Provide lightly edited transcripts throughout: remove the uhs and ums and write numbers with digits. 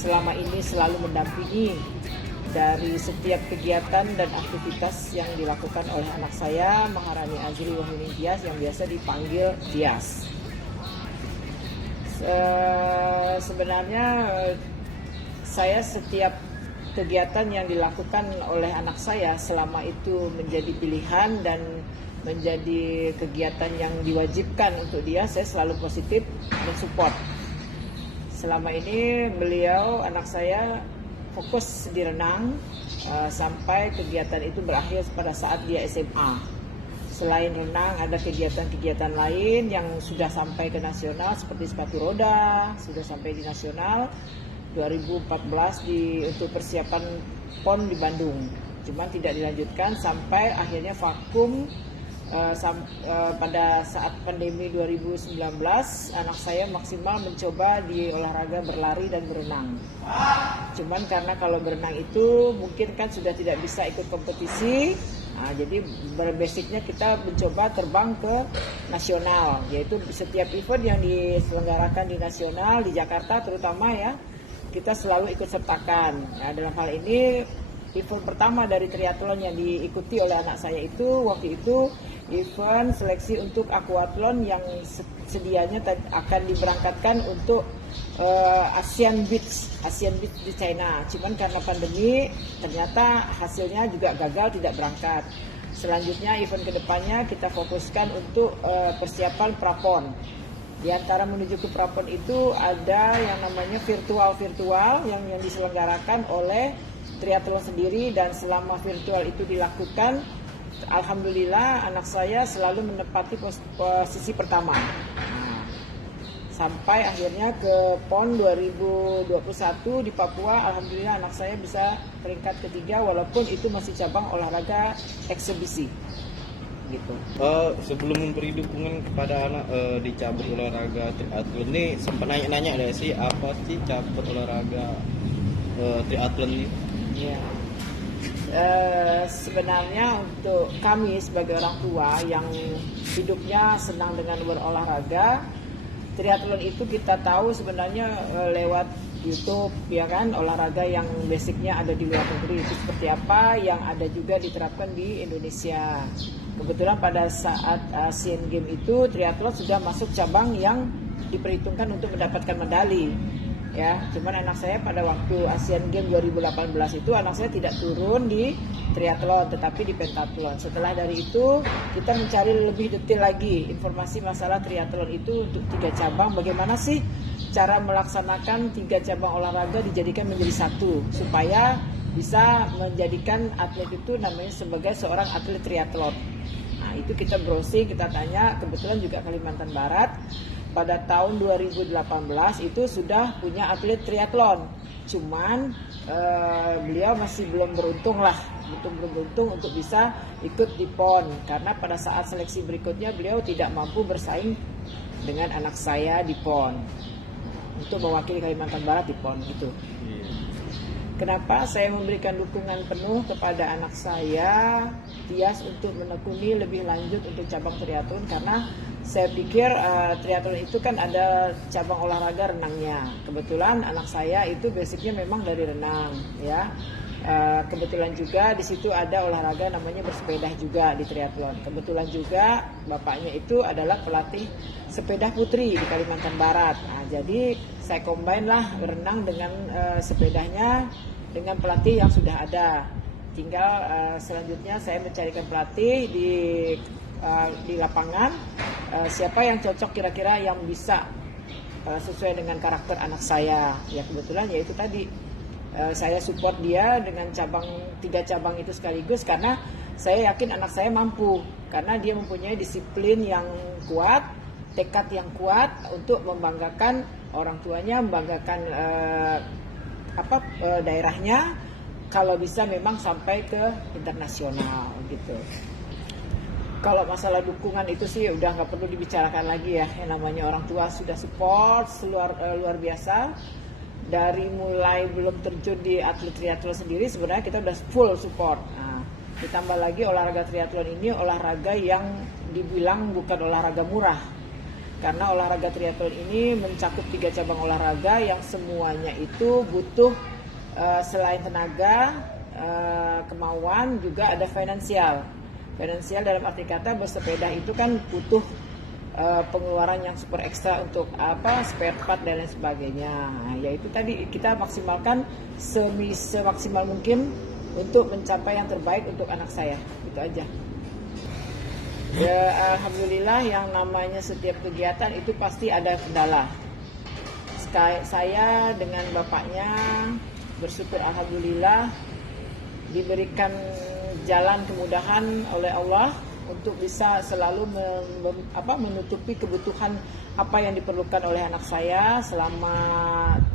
selama ini selalu mendampingi dari setiap kegiatan dan aktivitas yang dilakukan oleh anak saya, Maharani Azri Wahyuni Tias, yang biasa dipanggil Tias. Sebenarnya saya setiap kegiatan yang dilakukan oleh anak saya selama itu menjadi pilihan dan menjadi kegiatan yang diwajibkan untuk dia, saya selalu positif mensupport. Selama ini beliau, anak saya, fokus di renang sampai kegiatan itu berakhir pada saat dia SMA. Selain renang ada kegiatan-kegiatan lain yang sudah sampai ke nasional seperti sepatu roda, sudah sampai di nasional 2014 untuk persiapan PON di Bandung. Cuman tidak dilanjutkan sampai akhirnya vakum pada saat pandemi 2019. Anak saya maksimal mencoba di olahraga berlari dan berenang. Cuman karena kalau berenang itu mungkin kan sudah tidak bisa ikut kompetisi, jadi berbasicnya kita mencoba terbang ke nasional, yaitu setiap event yang diselenggarakan di nasional di Jakarta terutama ya, kita selalu ikut sertakan. Nah, dalam hal ini event pertama dari triathlon yang diikuti oleh anak saya itu waktu itu event seleksi untuk aquathlon yang sedianya akan diberangkatkan untuk Asian Beach di China. Cuman karena pandemi ternyata hasilnya juga gagal, tidak berangkat. Selanjutnya event kedepannya kita fokuskan untuk persiapan prapon. Di antara menuju ke prapon itu ada yang namanya virtual yang diselenggarakan oleh triathlon sendiri, dan selama virtual itu dilakukan, alhamdulillah anak saya selalu menempati posisi pertama. Sampai akhirnya ke PON 2021 di Papua, alhamdulillah anak saya bisa peringkat ketiga walaupun itu masih cabang olahraga eksebisi. Gitu. Sebelum memberi dukungan kepada anak di cabang olahraga triathlon ini, sempat nanya-nanya ada sih apa sih cabang olahraga triathlon ini? Ya. Sebenarnya untuk kami sebagai orang tua yang hidupnya senang dengan berolahraga, triathlon itu kita tahu sebenarnya lewat YouTube, ya kan, olahraga yang basicnya ada di luar negeri itu seperti apa, yang ada juga diterapkan di Indonesia. Kebetulan pada saat Asian Games itu triathlon sudah masuk cabang yang diperhitungkan untuk mendapatkan medali. Ya, cuman anak saya pada waktu Asian Games 2018 itu anak saya tidak turun di triathlon tetapi di pentathlon. Setelah dari itu kita mencari lebih detail lagi informasi masalah triathlon itu untuk 3 cabang, bagaimana sih cara melaksanakan 3 cabang olahraga dijadikan menjadi satu supaya bisa menjadikan atlet itu namanya sebagai seorang atlet triathlon. Nah, itu kita browsing, kita tanya, kebetulan juga Kalimantan Barat pada tahun 2018 itu sudah punya atlet triathlon. Cuman beliau masih belum beruntung untuk bisa ikut di PON karena pada saat seleksi berikutnya beliau tidak mampu bersaing dengan anak saya di PON untuk mewakili Kalimantan Barat di PON gitu. Kenapa saya memberikan dukungan penuh kepada anak saya Tias untuk menekuni lebih lanjut untuk cabang triathlon, karena saya pikir triathlon itu kan ada cabang olahraga renangnya. Kebetulan anak saya itu basicnya memang dari renang, ya. Kebetulan juga di situ ada olahraga namanya bersepeda juga di triathlon. Kebetulan juga bapaknya itu adalah pelatih sepeda putri di Kalimantan Barat. Nah, jadi saya combine lah renang dengan sepedanya dengan pelatih yang sudah ada. Tinggal selanjutnya saya mencarikan pelatih di lapangan, siapa yang cocok kira-kira yang bisa sesuai dengan karakter anak saya. Ya kebetulan yaitu tadi saya support dia dengan 3 cabang itu sekaligus karena saya yakin anak saya mampu, karena dia mempunyai disiplin yang kuat, tekad yang kuat untuk membanggakan orang tuanya, membanggakan daerahnya, kalau bisa memang sampai ke internasional gitu. Kalau masalah dukungan itu sih udah nggak perlu dibicarakan lagi ya, yang namanya orang tua sudah support luar biasa. Dari mulai belum terjun di atlet triathlon sendiri sebenarnya kita udah full support. Nah, ditambah lagi olahraga triathlon ini olahraga yang dibilang bukan olahraga murah. karena olahraga triathlon ini mencakup 3 cabang olahraga yang semuanya itu butuh selain tenaga, kemauan, juga ada finansial. Finansial dalam arti kata bersepeda itu kan butuh pengeluaran yang super ekstra untuk spare part dan lain sebagainya. Nah, yaitu tadi kita maksimalkan semaksimal mungkin untuk mencapai yang terbaik untuk anak saya. Itu aja. Ya, alhamdulillah yang namanya setiap kegiatan itu pasti ada kendala. Saya dengan bapaknya bersyukur alhamdulillah diberikan jalan kemudahan oleh Allah untuk bisa selalu menutupi kebutuhan apa yang diperlukan oleh anak saya selama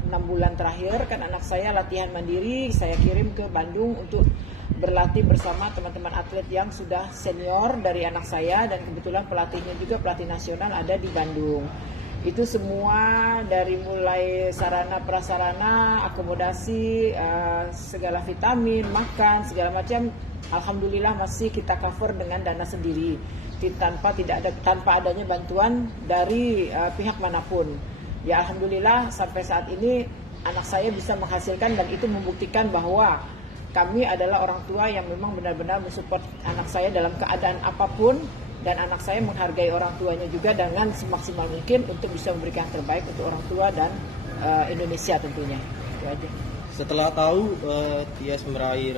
6 bulan terakhir. Kan anak saya latihan mandiri, saya kirim ke Bandung untuk berlatih bersama teman-teman atlet yang sudah senior dari anak saya, dan kebetulan pelatihnya juga pelatih nasional ada di Bandung. Itu semua dari mulai sarana prasarana, akomodasi, segala vitamin, makan, segala macam, alhamdulillah masih kita cover dengan dana sendiri tanpa adanya bantuan dari pihak manapun. Ya alhamdulillah sampai saat ini anak saya bisa menghasilkan, dan itu membuktikan bahwa kami adalah orang tua yang memang benar-benar mensupport anak saya dalam keadaan apapun, dan anak saya menghargai orang tuanya juga dengan semaksimal mungkin untuk bisa memberikan yang terbaik untuk orang tua dan Indonesia tentunya. Itu aja. Setelah tahu Tias meraih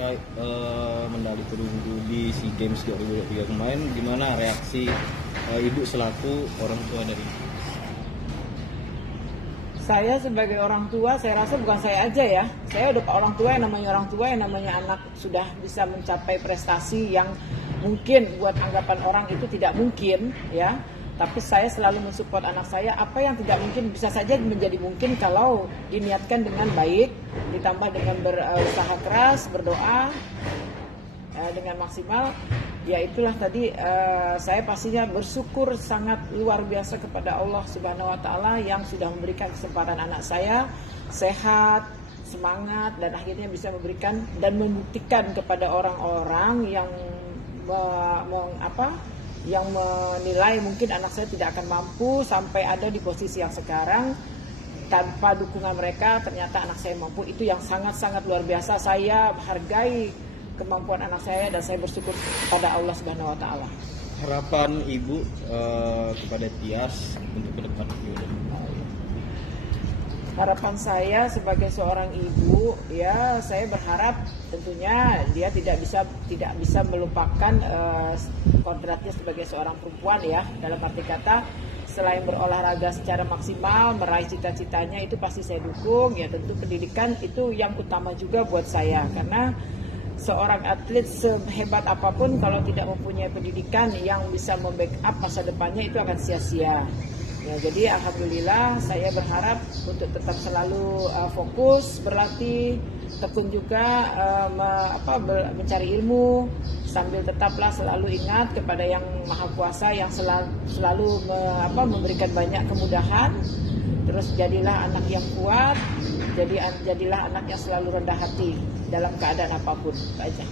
medali perunggu di SEA Games 2023 kemarin, gimana reaksi ibu selaku orang tua dari ibu? Saya sebagai orang tua, saya rasa bukan saya aja ya. Saya udah orang tua, yang namanya anak sudah bisa mencapai prestasi yang mungkin buat anggapan orang itu tidak mungkin ya. Tapi saya selalu mensupport anak saya, apa yang tidak mungkin bisa saja menjadi mungkin kalau diniatkan dengan baik, ditambah dengan berusaha keras, berdoa dengan maksimal. Ya itulah tadi saya pastinya bersyukur sangat luar biasa kepada Allah Subhanahu wa taala yang sudah memberikan kesempatan anak saya sehat, semangat, dan akhirnya bisa memberikan dan membuktikan kepada orang-orang yang yang menilai mungkin anak saya tidak akan mampu sampai ada di posisi yang sekarang. Tanpa dukungan mereka ternyata anak saya mampu. Itu yang sangat-sangat luar biasa. Saya hargai kemampuan anak saya dan saya bersyukur kepada Allah Subhanahu wa taala. Harapan ibu kepada Tias untuk ke depan? Harapan saya sebagai seorang ibu, ya saya berharap tentunya dia tidak bisa melupakan kodratnya sebagai seorang perempuan ya. Dalam arti kata, selain berolahraga secara maksimal, meraih cita-citanya itu pasti saya dukung. Ya tentu pendidikan itu yang utama juga buat saya, karena seorang atlet sehebat apapun kalau tidak mempunyai pendidikan yang bisa membackup masa depannya itu akan sia-sia. Ya, jadi alhamdulillah saya berharap untuk tetap selalu fokus berlatih, tekun juga mencari ilmu, sambil tetaplah selalu ingat kepada Yang Maha Kuasa yang selalu memberikan banyak kemudahan. Terus jadilah anak yang kuat, jadilah anak yang selalu rendah hati dalam keadaan apapun. Itu aja.